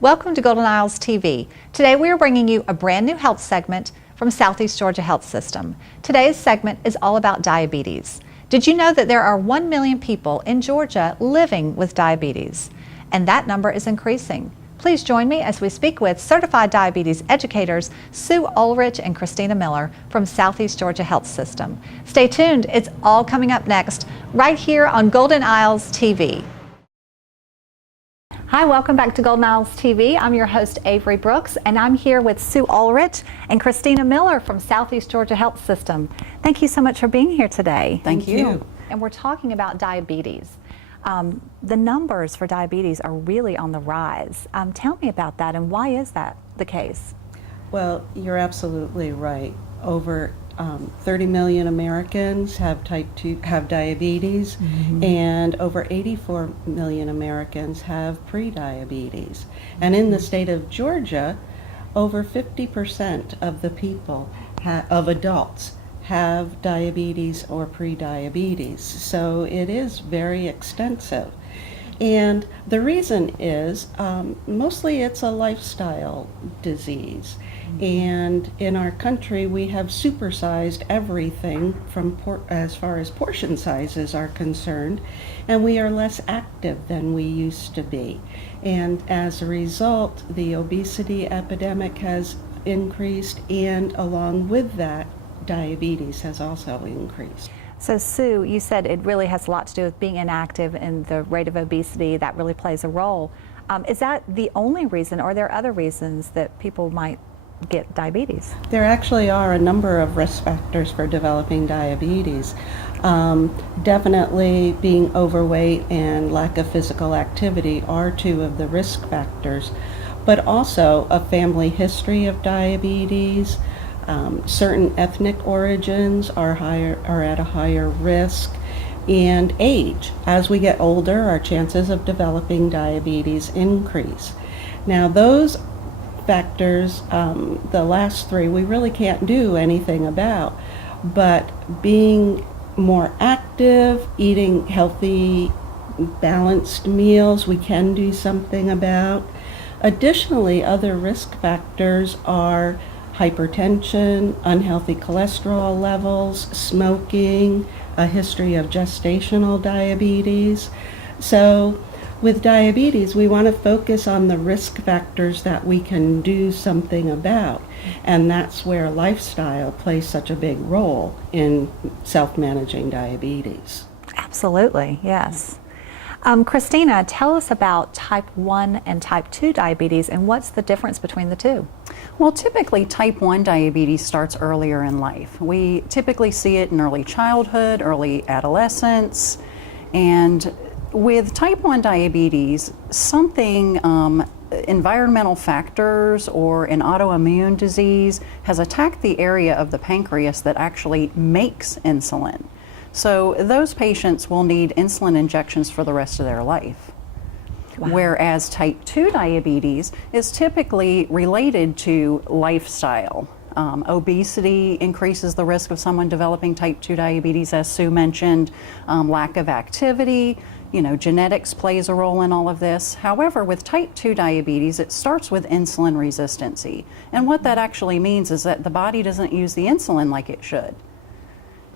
Welcome to Golden Isles TV. Today we are bringing you a brand new health segment from Southeast Georgia Health System. Today's segment is all about diabetes. Did you know that there are 1 million people in Georgia living with diabetes? And that number is increasing. Please join me as we speak with certified diabetes educators Sue Ulrich and Christina Miller from Southeast Georgia Health System. Stay tuned, it's all coming up next right here on Golden Isles TV. Hi, welcome back to Golden Isles TV. I'm your host, Avery Brooks, and I'm here with Sue Ulrich and Christina Miller from Southeast Georgia Health System. Thank you so much for being here today. Thank you. And we're talking about diabetes. The numbers for diabetes are really on the rise. Tell me about that, and why is that the case? Well, you're absolutely right. Over 30 million Americans have diabetes, and over 84 million Americans have prediabetes. And in the state of Georgia, over 50% of the people, of adults, have diabetes or prediabetes. So it is very extensive. And the reason is mostly it's a lifestyle disease. And in our country, we have supersized everything from as far as portion sizes are concerned, and we are less active than we used to be. And as a result, the obesity epidemic has increased, and along with that, diabetes has also increased. So Sue, you said it really has a lot to do with being inactive and the rate of obesity. That really plays a role. Is that the only reason, or are there other reasons that people might get diabetes? There actually are a number of risk factors for developing diabetes. Definitely being overweight and lack of physical activity are two of the risk factors, but also a family history of diabetes. Certain ethnic origins are at a higher risk, and age. As we get older, our chances of developing diabetes increase. Now those factors, the last three, we really can't do anything about, but being more active, eating healthy, balanced meals, we can do something about. Additionally, other risk factors are hypertension, unhealthy cholesterol levels, smoking, a history of gestational diabetes. So with diabetes, we want to focus on the risk factors that we can do something about. And that's where lifestyle plays such a big role in self-managing diabetes. Absolutely, yes. Christina, tell us about type 1 and type 2 diabetes, and what's the difference between the two? Well, typically type 1 diabetes starts earlier in life. We typically see it in early childhood, early adolescence, and with type 1 diabetes, something, environmental factors or an autoimmune disease has attacked the area of the pancreas that actually makes insulin. So those patients will need insulin injections for the rest of their life. Wow. Whereas type 2 diabetes is typically related to lifestyle. Obesity increases the risk of someone developing type 2 diabetes, as Sue mentioned. Lack of activity, genetics plays a role in all of this. However, with type 2 diabetes, it starts with insulin resistancy. And what that actually means is that the body doesn't use the insulin like it should.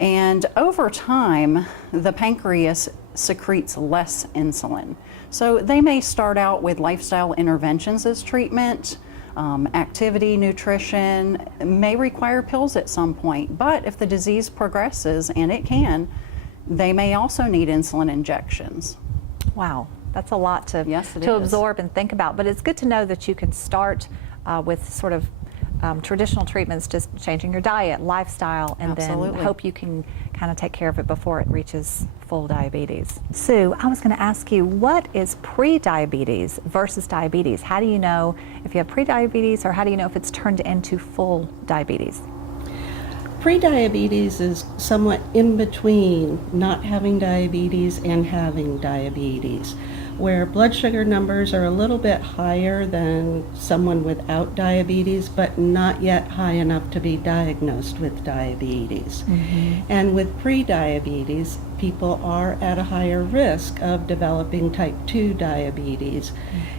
And over time, the pancreas secretes less insulin. So they may start out with lifestyle interventions as treatment. Activity, nutrition may require pills at some point, but if the disease progresses, and it can, they may also need insulin injections. Wow, that's a lot to absorb and think about, but it's good to know that you can start with sort of traditional treatments, just changing your diet, lifestyle, and then hope you can kind of take care of it before it reaches full diabetes. Sue, I was going to ask you, what is pre-diabetes versus diabetes? How do you know if you have pre-diabetes, or how do you know if it's turned into full diabetes? Pre-diabetes is somewhat in between not having diabetes and having diabetes. where blood sugar numbers are a little bit higher than someone without diabetes, but not yet high enough to be diagnosed with diabetes. And with pre-diabetes, people are at a higher risk of developing type 2 diabetes.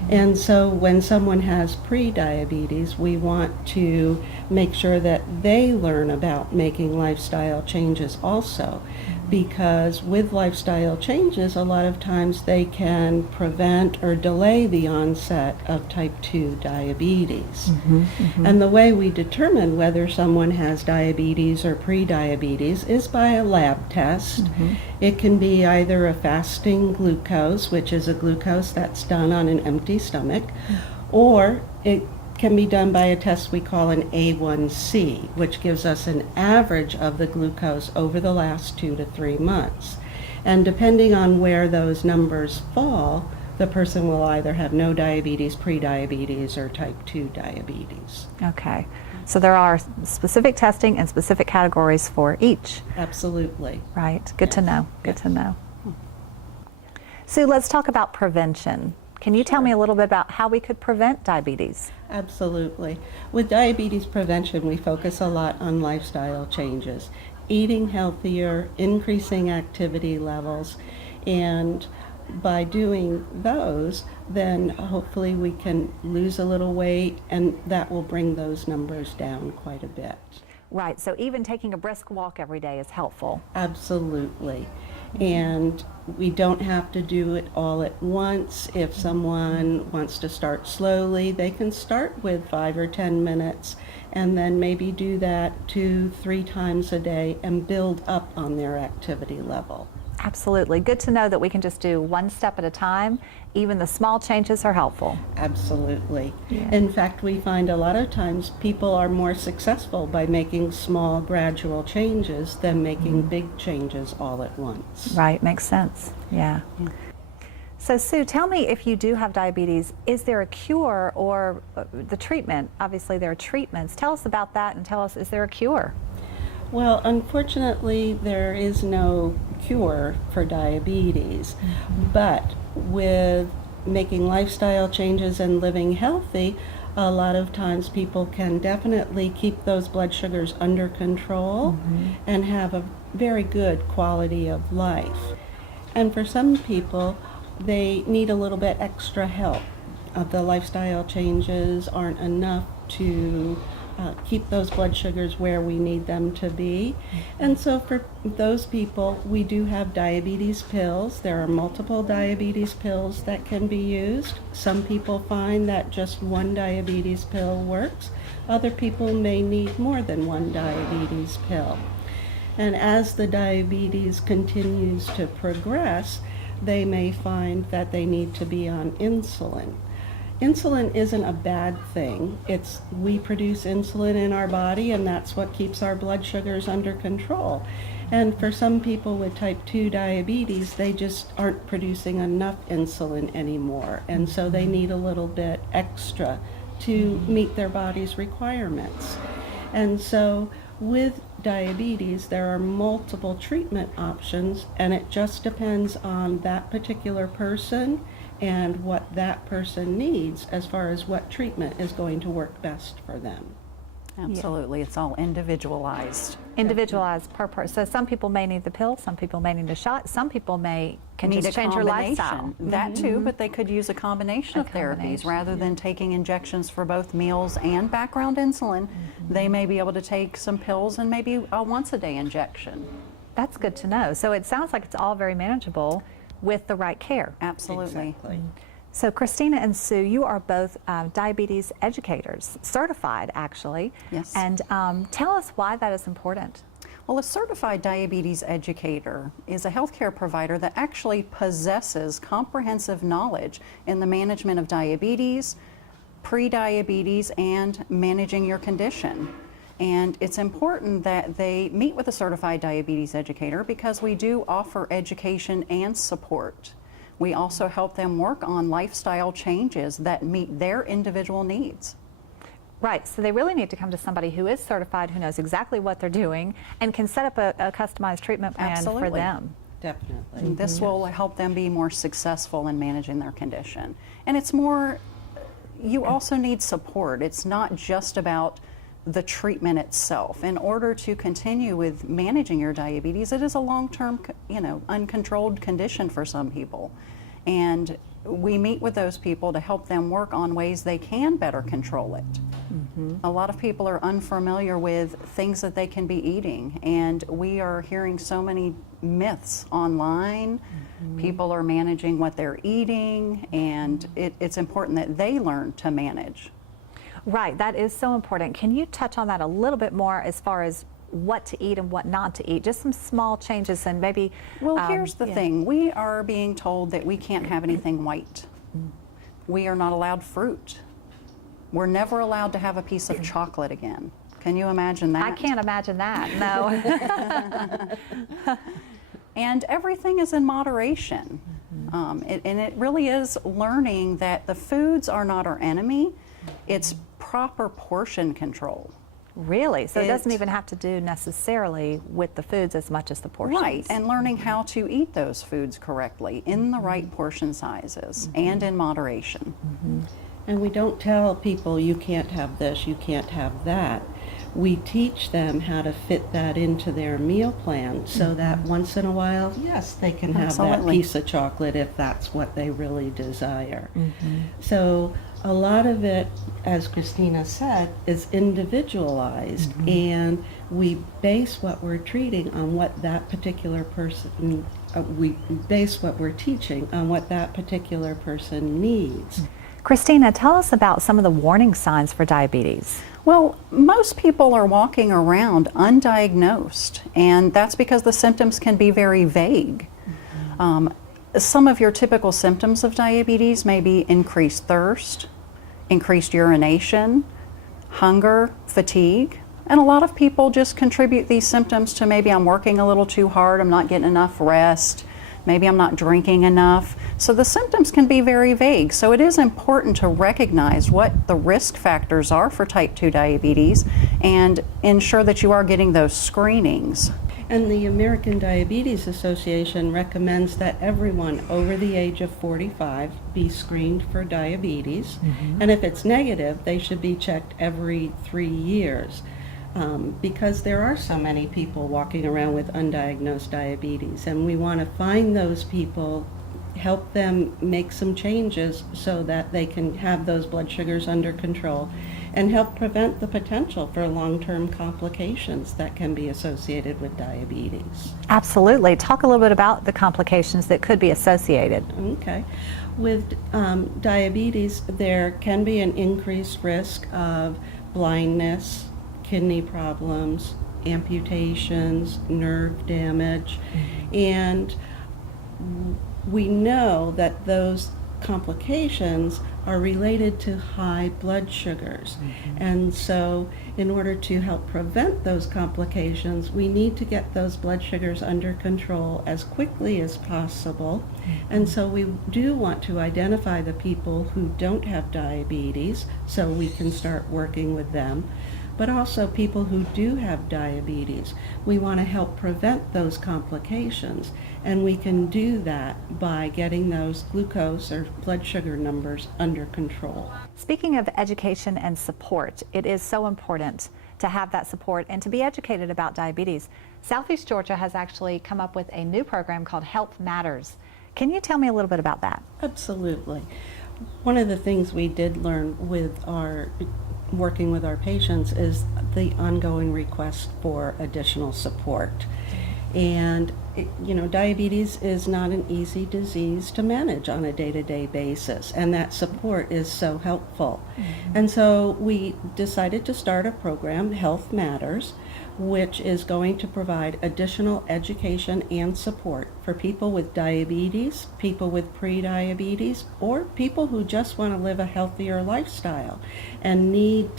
And so when someone has pre-diabetes, we want to make sure that they learn about making lifestyle changes also, because with lifestyle changes, a lot of times they can prevent or delay the onset of type 2 diabetes. And the way we determine whether someone has diabetes or pre-diabetes is by a lab test. It can be either a fasting glucose, which is a glucose that's done on an empty stomach, or it can be done by a test we call an A1C, which gives us an average of the glucose over the last 2 to 3 months. And depending on where those numbers fall, the person will either have no diabetes, pre-diabetes, or type 2 diabetes. Okay. So there are specific testing and specific categories for each. Absolutely. Right. Good to know. Good to know. Sue, let's talk about prevention. Can you tell me a little bit about how we could prevent diabetes? Absolutely. With diabetes prevention, we focus a lot on lifestyle changes, eating healthier, increasing activity levels, and by doing those, then hopefully we can lose a little weight, and that will bring those numbers down quite a bit. Right, so even taking a brisk walk every day is helpful. Absolutely. And we don't have to do it all at once. If someone wants to start slowly, they can start with 5 or 10 minutes and then maybe do that 2-3 times a day and build up on their activity level. Absolutely. Good to know that we can just do one step at a time. Even the small changes are helpful. Absolutely. Yeah. In fact, we find a lot of times people are more successful by making small, gradual changes than making big changes all at once. Right, makes sense. Yeah. So Sue, tell me, if you do have diabetes, is there a cure or the treatment? Obviously there are treatments. Tell us about that and tell us, is there a cure? Well, unfortunately, there is no cure for diabetes, but with making lifestyle changes and living healthy, a lot of times people can definitely keep those blood sugars under control and have a very good quality of life. And for some people, they need a little bit extra help. The lifestyle changes aren't enough to keep those blood sugars where we need them to be. And so for those people, we do have diabetes pills. There are multiple diabetes pills that can be used. Some people find that just one diabetes pill works. Other people may need more than one diabetes pill. And as the diabetes continues to progress, they may find that they need to be on insulin. Insulin isn't a bad thing. We produce insulin in our body, and that's what keeps our blood sugars under control. And for some people with type 2 diabetes, they just aren't producing enough insulin anymore, and so they need a little bit extra to meet their body's requirements. And so with diabetes, there are multiple treatment options, and it just depends on that particular person and what that person needs as far as what treatment is going to work best for them. Absolutely. It's all individualized. Individualized per person. So some people may need the pill, some people may need a shot, some people can Need just a change their combination. lifestyle. That too, but they could use a combination of therapies combination, rather than taking injections for both meals and background insulin. They may be able to take some pills and maybe a once a day injection. That's good to know. So it sounds like it's all very manageable with the right care. Absolutely. Exactly. So Christina and Sue, you are both diabetes educators, certified actually. Yes. And tell us why that is important. Well, a certified diabetes educator is a healthcare provider that actually possesses comprehensive knowledge in the management of diabetes, pre-diabetes, and managing your condition. And it's important that they meet with a certified diabetes educator because we do offer education and support. We also help them work on lifestyle changes that meet their individual needs. Right, so they really need to come to somebody who is certified, who knows exactly what they're doing, and can set up a customized treatment plan for Absolutely. them. Definitely. This will help them be more successful in managing their condition. And it's more, you also need support. It's not just about the treatment itself. In order to continue with managing your diabetes, it is a long-term, uncontrolled condition for some people. And we meet with those people to help them work on ways they can better control it. A lot of people are unfamiliar with things that they can be eating, and we are hearing so many myths online. People are managing what they're eating, and it's important that they learn to manage. Right, that is so important. Can you touch on that a little bit more as far as what to eat and what not to eat? Just some small changes and maybe... Well, here's the thing. We are being told that we can't have anything white. We are not allowed fruit. We're never allowed to have a piece of chocolate again. Can you imagine that? I can't imagine that, no. And everything is in moderation. And it really is learning that the foods are not our enemy. It's proper portion control. Really? So it doesn't even have to do necessarily with the foods as much as the portions. Right, and learning how to eat those foods correctly in the right portion sizes and in moderation. And we don't tell people you can't have this, you can't have that. We teach them how to fit that into their meal plan so that once in a while, yes, they can have that Absolutely. piece of chocolate if that's what they really desire. So a lot of it, as Christina said, is individualized, and we base what we're treating on what that particular person, we base what we're teaching on what that particular person needs. Christina, tell us about some of the warning signs for diabetes. Well, most people are walking around undiagnosed, and that's because the symptoms can be very vague. Some of your typical symptoms of diabetes may be increased thirst, increased urination, hunger, fatigue, and a lot of people just contribute these symptoms to maybe I'm working a little too hard, I'm not getting enough rest, maybe I'm not drinking enough. So the symptoms can be very vague. So it is important to recognize what the risk factors are for type 2 diabetes and ensure that you are getting those screenings. And the American Diabetes Association recommends that everyone over the age of 45 be screened for diabetes. And if it's negative, they should be checked every 3 years. Because there are so many people walking around with undiagnosed diabetes, and we want to find those people, help them make some changes so that they can have those blood sugars under control and help prevent the potential for long-term complications that can be associated with diabetes. Absolutely. Talk a little bit about the complications that could be associated. Okay. With diabetes, there can be an increased risk of blindness, kidney problems, amputations, nerve damage, and we know that those complications are related to high blood sugars. And so in order to help prevent those complications, we need to get those blood sugars under control as quickly as possible. And so we do want to identify the people who don't have diabetes so we can start working with them. But also people who do have diabetes. We want to help prevent those complications, and we can do that by getting those glucose or blood sugar numbers under control. Speaking of education and support, it is so important to have that support and to be educated about diabetes. Southeast Georgia has actually come up with a new program called Health Matters. Can you tell me a little bit about that? Absolutely. One of the things we did learn with our working with our patients is the ongoing request for additional support. And diabetes is not an easy disease to manage on a day-to-day basis, and that support is so helpful. And so we decided to start a program, Health Matters, which is going to provide additional education and support for people with diabetes, people with pre-diabetes, or people who just want to live a healthier lifestyle and need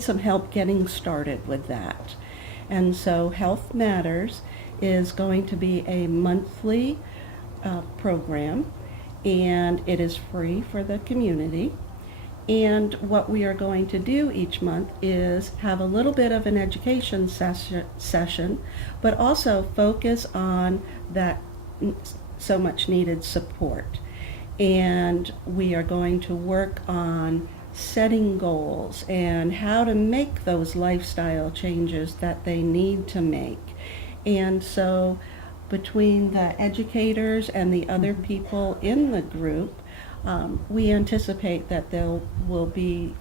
some help getting started with that. And so Health Matters is going to be a monthly program, and it is free for the community. And what we are going to do each month is have a little bit of an education session, but also focus on that so much needed support. And we are going to work on setting goals and how to make those lifestyle changes that they need to make. And so between the educators and the other people in the group, we anticipate that there will be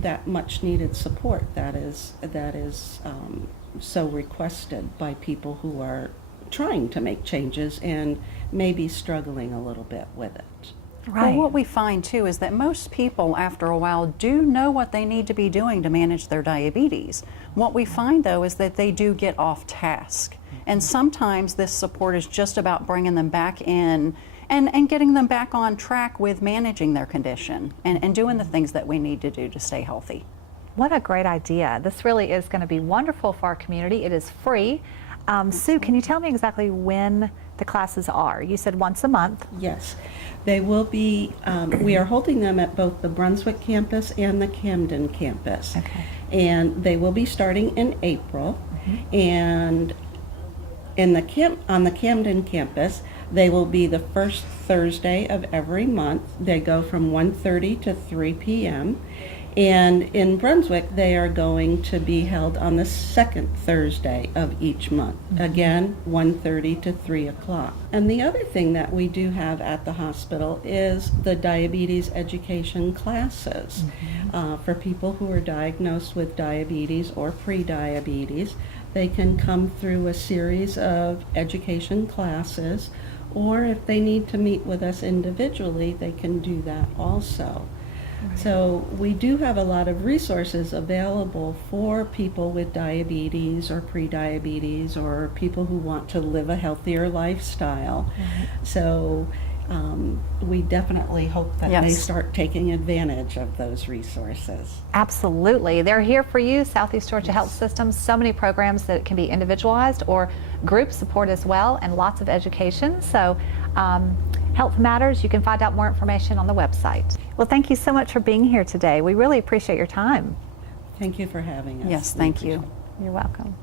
that much needed support that is so requested by people who are trying to make changes and maybe struggling a little bit with it. Well, what we find too is that most people after a while do know what they need to be doing to manage their diabetes. What we find though is that they do get off task. And sometimes this support is just about bringing them back in and getting them back on track with managing their condition and doing the things that we need to do to stay healthy. What a great idea. This really is going to be wonderful for our community. It is free. Sue, can you tell me exactly when the classes are? You said once a month. Yes, they will be, we are holding them at both the Brunswick campus and the Camden campus. Okay. And they will be starting in April. And on the Camden campus, they will be the first Thursday of every month. They go from 1:30 to 3 p.m. And in Brunswick, they are going to be held on the second Thursday of each month. Again, 1:30 to 3 o'clock. And the other thing that we do have at the hospital is the diabetes education classes. For people who are diagnosed with diabetes or pre-diabetes, they can come through a series of education classes, or if they need to meet with us individually, they can do that also. So we do have a lot of resources available for people with diabetes or pre-diabetes or people who want to live a healthier lifestyle. So we definitely hope that they start taking advantage of those resources. Absolutely. They're here for you, Southeast Georgia Health System. So many programs that can be individualized or group support as well, and lots of education. So Health Matters, you can find out more information on the website. Well, thank you so much for being here today. We really appreciate your time. Thank you for having us. Yes, thank you. You're welcome.